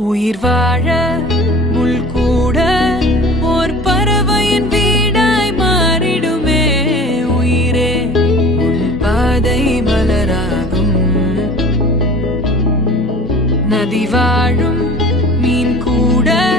உயிர் வாழ முள் கூட ஓர் பறவையின் வீடாய் மாறிடுமே. உயிரே உன் பாதை மலராகும். நதி வாழும் மீன் கூட